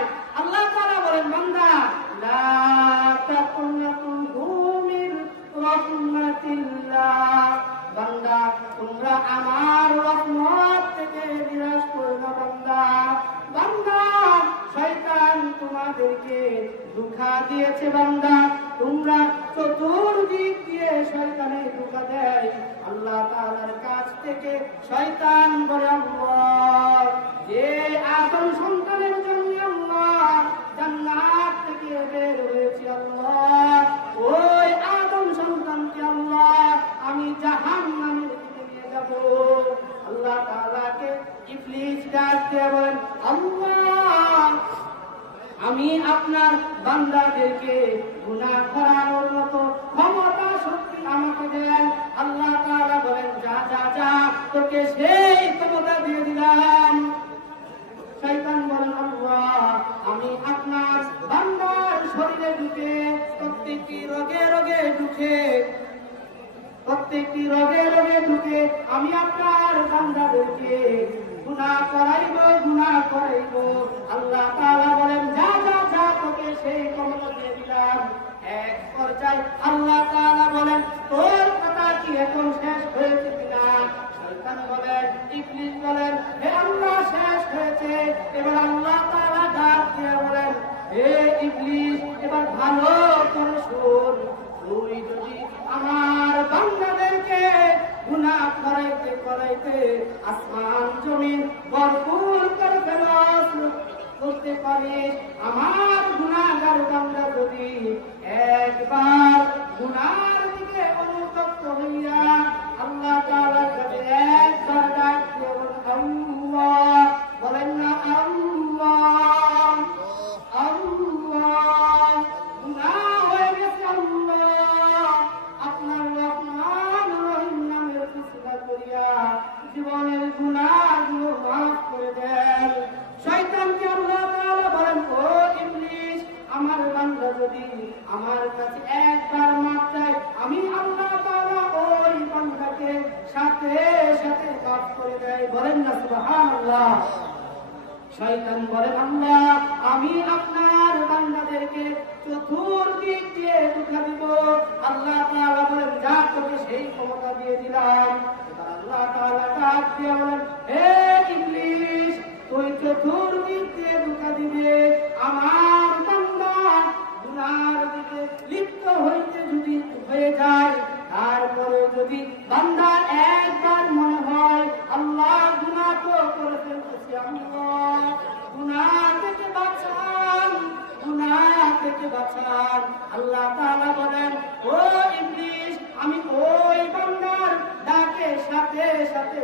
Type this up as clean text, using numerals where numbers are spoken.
যায়। আল্লাহ তাআলা বলেন বান্দা লা তাকুনাতু মির রাহমাতিল্লাহ, বান্দা তোমরা আমার রহমত থেকে নিরাশ করো না। বান্দা বান্দা শয়তান তোমাদেরকে ধোঁকা দিয়েছে। বান্দা তোমরা চতুর্দিক দিয়ে শয়তানে ধোঁকা দেয়। আল্লাহ তাআলার কাছ থেকে শয়তান বলে আল্লাহ যে আদম সন্তানের জন্য আল্লাহ জান্নাত থেকে বের হয়েছে, আল্লাহ ওই আদম সন্তানকে আল্লাহ আমি জাহান্নামের দিকে নিয়ে যাব। আল্লাহ তাআলাকে ইবলিস ডাক দিয়ে বলেন আল্লাহ আমি আপনার বান্দাদেরকে গুনাহ করানোর মতো ক্ষমতা শক্তি আমাকে দেন। আল্লাহ তাআলা বলেন যা যা যা তোকে সেই ক্ষমতা দিয়ে দিলাম। শয়তান বলেন আল্লাহ আমি আপনার বান্দার শরীরে ঢুকে প্রত্যেকটি রোগে রোগে ঢুকে আমি আপনার বান্দাদেরকে গুনাহ করাইব। আল্লাহ তাআলা বলেন যা যা যা তোকে সেই ক্ষমতা দিয়ে দিলাম। এক পর্যায়ে আল্লাহ তাআলা বলেন তোর কথা কি এখন শেষ হয়েছে কিনা? শয়তান বলেন ইবলিস বলেন হে আল্লাহ শেষ হয়েছে। এবার আল্লাহ তাআলা ডাক দিয়ে বলেন হে ইবলিস এবার ভালো করে শোন, তুই যদি আমার বান্দাদেরকে গুনাহ করাইতে আসমান জমিন ভরপুর করে ফেরত করতে পারিস, আমার গুনাহগার বান্দা যদি একবার গুনাহের দিকে অনুতপ্ত হইয়া আল্লাহ তাআলার কাছে একবার ডাক দিয়ে আল্লাহ বলেন না আল্লাহ আল্লাহ গুনাহ হয়ে গেছে আল্লাহ আপনার রহমান রহিম নামের ফিসলা করিয়া জীবনের গুনাহগুলো মাফ করে দেন। শয়তানকে আল্লাহ তাআলা বলেন ও ইবলিস আমার বান্দা যদি আমার কাছে একবার মাফ চায় আমি আল্লাহ তাআলা ওই বান্দাকে সাথে সাথে মাফ করে দেয়। বলেন না সুবহানাল্লাহ। শয়তান বলেন আল্লাহ আমি আপনার বান্দাদেরকে চতুর্দিক দিয়ে ধোঁকা দিব। আল্লাহ তাআলা বলেন যা তোকে সেই ক্ষমতা দিয়ে দিলাম। এবার আল্লাহ তাআলা ডাক দিয়ে বলেন হে ইবলিস তুই চতুর্দিক দিয়ে ধোঁকা দিবে, আমার বান্দা গুনাহের দিকে লিপ্ত হয়ে যায়, তারপরে যদি বান্দা একবার মনে হয় আল্লাহ গুনাহ তো করে ফেলতেছি, আল্লাহ গুনাহ থেকে বাঁচান। আল্লাহ তাআলা বলেন ও ইবলিস আমি ওই বান্দার ডাকে সাথে সাথে